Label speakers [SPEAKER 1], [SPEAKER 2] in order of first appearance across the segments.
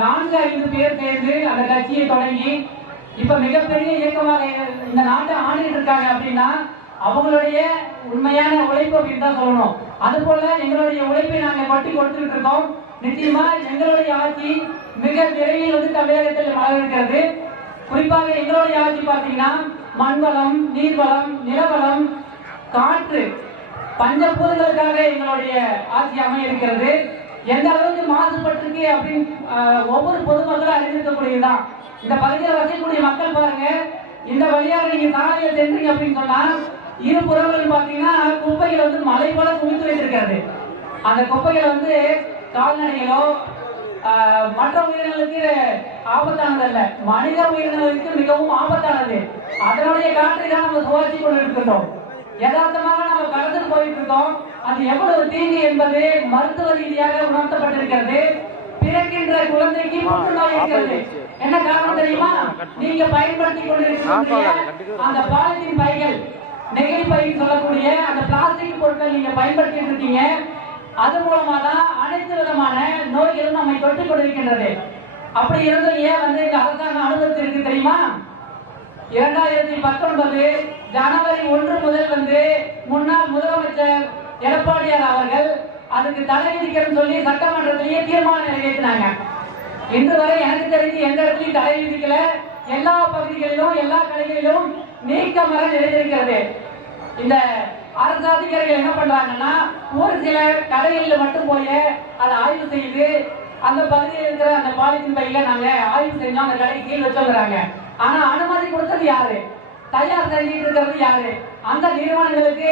[SPEAKER 1] நான்கு ஐந்து பேர் சேர்ந்து அந்த கட்சியை தொடங்கி இப்ப மிகப்பெரிய இயக்கமாக இந்த நாட்டை ஆண்டுகிட்டு இருக்காங்க அப்படின்னா அவங்களுடைய உண்மையான உழைப்பு அப்படின்னு தான் சொல்லணும். அது போல எங்களுடைய உழைப்பை நாங்கள் பட்டி கொடுத்துட்டு இருக்கோம். நிச்சயமா எங்களுடைய ஆட்சி மிக விரைவில் வந்து தமிழகத்தில் வளர குறிப்பாக எங்களுடைய ஆட்சி பார்த்தீங்கன்னா மண்வளம் நீர்வளம் நிலவளம் காற்று பஞ்சபூதங்களுக்காக எங்களுடைய ஆட்சி அமைய இருக்கிறது. எந்த அளவுக்கு மாசுபட்டிருக்கு அப்படின்னு ஒவ்வொரு பொதுமக்களும் அறிந்திருக்கக்கூடியதுதான். இந்த பகுதியில் வசிக்கக்கூடிய மக்கள் பாருங்க இந்த வழியாக நீங்க சாலையை சென்றீங்க அப்படின்னு சொன்னா இரு புறங்களும் பாத்தீங்கன்னா குப்பைகள் வந்து மலை போல குவித்து வைத்திருக்கிறது. அந்த குப்பைகள் வந்து கால்நடைகளோ மற்ற உயிரினங்களுக்கு ஆபத்தானது அல்ல. மனித உயிரினங்களுக்கு மிகவும் ஆபத்தானது. அதனுடைய காற்றை தான் நம்ம சுவாசி கொண்டு இருக்கிறோம் யதார்த்தமாக நம்ம கடந்து போயிட்டு இருக்கோம். அது எவ்வளவு தீங்கு என்பது மருத்துவ ரீதியாக உணர்த்தப்பட்டிருக்கிறது. பிறக்கின்ற குழந்தைக்கு புற்றுநோய் இருக்கிறது. என்ன காரணம் தெரியுமா? நீங்க பயன்படுத்தி கொண்டிருக்கிற அந்த பாலித்தீன் பைகள் நெகிழி பைன்னு சொல்லக்கூடிய அந்த பிளாஸ்டிக் பொருட்கள் நீங்க பயன்படுத்திட்டு இருக்கீங்க. அது மூலமா தான் அனைத்து விதமான நோய்களும் நம்மை தொட்டுக் கொண்டிருக்கின்றது. அப்படி இருந்தும் ஏன் வந்து இந்த அரசாங்கம் அனுமதிச்சிருக்கு தெரியுமா? இரண்டாயிரத்தி பத்தொன்பது ஜனவரி ஒன்று முதல் வந்து முன்னாள் முதலமைச்சர் எடப்பாடியார் அவர்கள் அதுக்கு தடை விதிக்கிறேன்னு சொல்லி சட்டமன்றத்திலேயே தீர்மானம் நிறைவேற்றினாங்க. இன்று வரை எனக்கு தெரிஞ்சு எந்த இடத்துலையும் தடை விதிக்கல. எல்லா பகுதிகளிலும் எல்லா கடைகளிலும் நீக்க மரம் நிறைந்திருக்கிறது. இந்த அரசு அதிகாரிகள் என்ன பண்றாங்கன்னா ஒரு சில கடைகளில் மட்டும் போய் அதை ஆய்வு செய்து அந்த பகுதியில் இருக்கிற அந்த பாலித்தீன் பையில நாங்க ஆய்வு செஞ்சோம். அந்த கடைக்கு கீழ் வச்சோங்கிறாங்க. ஆனா அனுமதி கொடுத்தது யாரு? தயார் தருகிட்டு இருக்கிறது யாரு? அந்த நிறுவனங்களுக்கு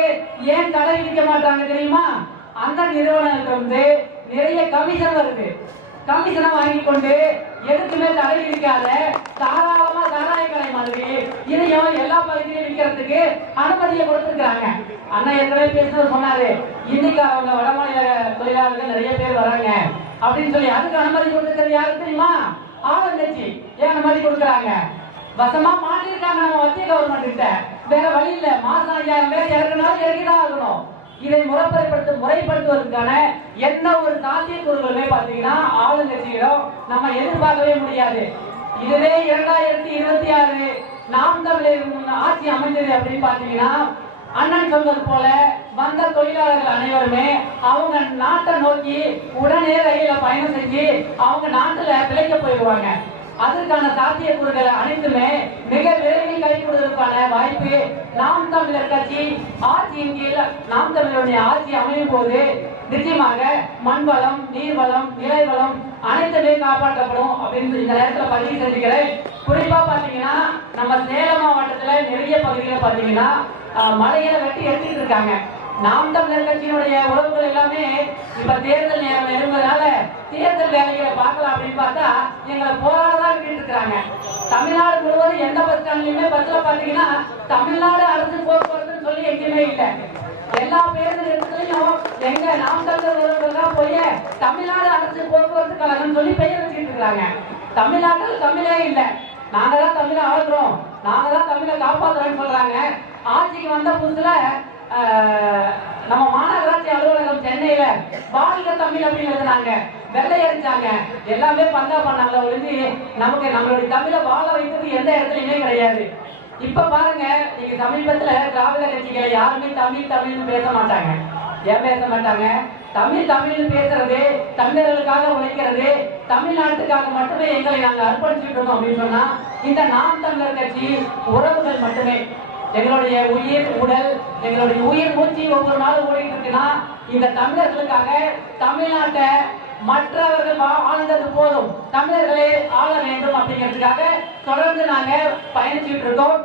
[SPEAKER 1] ஏன் தடை விதிக்க மாட்டாங்க தெரியுமா? அந்த நிறுவனங்களுக்கு வந்து நிறைய கமிஷன் வருது கமிஷனை வாங்கி கொண்டு எதுக்குமே தடை விதிக்காத தாராளமா சாராய கடை மாதிரி இதையும் எல்லா பகுதியிலும் விற்கிறதுக்கு அனுமதியை கொடுத்துருக்காங்க அண்ணா ஏற்கனவே பேசுனது சொன்னாரு. இன்னைக்கு அவங்க வடமாநில தொழிலாளர்கள் நிறைய பேர் வராங்க அப்படின்னு சொல்லி அதுக்கு அனுமதி கொடுத்துருக்கிறது யாரு தெரியுமா? ஆளுங்கட்சி. ஏன் அனுமதி கொடுக்குறாங்க? வசமா மாட்டிருக்காங்க நம்ம மத்திய கவர்மெண்ட் கிட்ட. வேற வழி இல்ல. மாசம் ஐயாயிரம் பேர் இறங்கினாலும் இறங்கிதான் ஆகணும். இதை முறைப்படுத்த முறைப்படுத்துவதற்கான எந்த ஒரு சாத்தியக்கூறுகளுமே பாத்தீங்கன்னா ஆளுங்கட்சியிடம் நம்ம எதிர்பார்க்கவே முடியாது. இதுவே இரண்டாயிரத்தி இருபத்தி ஆறு நாம் தமிழர் ஆட்சி அமைந்தது அப்படின்னு பாத்தீங்கன்னா அண்ணன் சொன்னது போல வந்த தொழிலாளர்கள் அனைவருமே அவங்க நாட்டை நோக்கி உடனே ரயில பயணம் செஞ்சு அவங்க நாட்டுல பிழைக்க போயிடுவாங்க. அதற்கான சாத்தியக்கூறுகள் அனைத்துமே மிக விரைவில் கை கொடுப்பதற்கான வாய்ப்பு நாம் தமிழர் கட்சி ஆட்சியின் கீழ் நாம் தமிழருடைய ஆட்சி அமையும் போது நிச்சயமாக மண் வளம் நிலைவளம் அனைத்துமே காப்பாற்றப்படும் அப்படின்னு இந்த நேரத்தில் பதிவு செஞ்சுக்கிறேன். குறிப்பா பாத்தீங்கன்னா நம்ம சேலம் மாவட்டத்துல நிறைய பகுதிகளை பாத்தீங்கன்னா மலையில மலைகளை வெட்டி எடுத்துட்டு இருக்காங்க. நாம் தமிழர் கட்சியினுடைய உறவுகள் எல்லாமே இப்ப தேர்தல் நேரம் தேர்தல் வேலைகளை பார்க்கலாம் அப்படின்னு பார்த்தா எங்களை போராடதான் விட்டுட்டு தமிழ்நாடு முழுவதும் எந்த பஸ் ஸ்டாண்ட்லயுமே பஸ்ல பாத்தீங்கன்னா தமிழ்நாடு அரசு போக்குவரத்துன்னு சொல்லி எங்கேயுமே இல்லை. எல்லா பேருந்து நிறுத்தலையும் எங்க நாம் தமிழர் போய் தமிழ்நாடு அரசு போக்குவரத்து கழகம் சொல்லி பெயர் வச்சுட்டு இருக்காங்க தமிழ்நாட்டில் தமிழே இல்லை. நாங்க தான் தமிழை ஆளுறோம் நாங்க தான் தமிழை காப்பாத்துறோம்னு சொல்றாங்க. ஆட்சிக்கு வந்த புதுசுல நம்ம மாநகராட்சி அலுவலகம் சென்னையில பாலிக தமிழ் அப்படின்னு எழுதுனாங்க வெள்ளை அடிச்சாங்க எல்லாமே பந்தா பண்ணாங்களே ஒழிஞ்சு நமக்கு நம்மளுடைய தமிழை வாழ வைத்தது எந்த இடத்துலயுமே கிடையாது. இப்ப பாருங்க நீங்க சமீபத்துல திராவிட கட்சிகளை யாருமே தமிழ் தமிழ்னு பேச மாட்டாங்க. ஏன் பேச மாட்டாங்க? தமிழ் தமிழ் பேசுறது தமிழர்களுக்காக உழைக்கிறது தமிழ்நாட்டுக்காக மட்டுமே எங்களை நாங்கள் அர்ப்பணிச்சுட்டு இருக்கோம் அப்படின்னு சொன்னா இந்த நாம் தமிழர் கட்சி உறவுகள் மட்டுமே. எங்களுடைய உயிர் உடல் எங்களுடைய உயிர் மூச்சு ஒவ்வொரு நாளும் ஓடிட்டு இருக்குன்னா இந்த தமிழர்களுக்காக தமிழ்நாட்டை மற்றவர்கள் ஆழ்ந்தது போதும். தமிழர்களே ஆள வேண்டும் அப்படிங்கிறதுக்காக தொடர்ந்து நாங்க பயணிச்சுட்டு இருக்கோம்.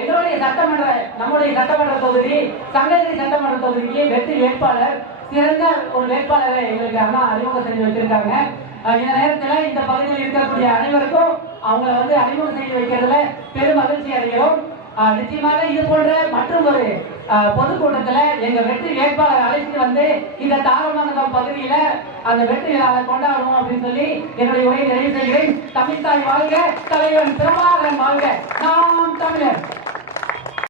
[SPEAKER 1] எங்களுடைய சட்டமன்ற நம்முடைய சட்டமன்ற தொகுதி சங்ககிரி சட்டமன்ற தொகுதிக்கு வெற்றி வேட்பாளர் சிறந்த ஒரு வேட்பாளரை எங்களுக்கு அண்ணா அறிமுகம் செஞ்சு வச்சிருக்காங்க. இந்த நேரத்துல இந்த பகுதியில் இருக்கக்கூடிய அனைவருக்கும் அவங்களை வந்து அறிமுகம் செய்து வைக்கிறதுல பெரும் மகிழ்ச்சி அடைகிறோம். நிச்சயமாக இது போன்ற மற்றும் ஒரு பொதுக்கூட்டத்துல எங்க வெற்றி வேட்பாளர் அழைத்து வந்து இந்த தாரமங்கலம் பகுதியில அந்த வெற்றி விழாவை கொண்டாடுவோம் அப்படின்னு சொல்லி என்னுடைய உரையை நிறைவு செய்கிறேன். தமிழ்தாய் வாழ்க தலைவன் பிரபாகரன் வாழ்க. நாம் தமிழர்.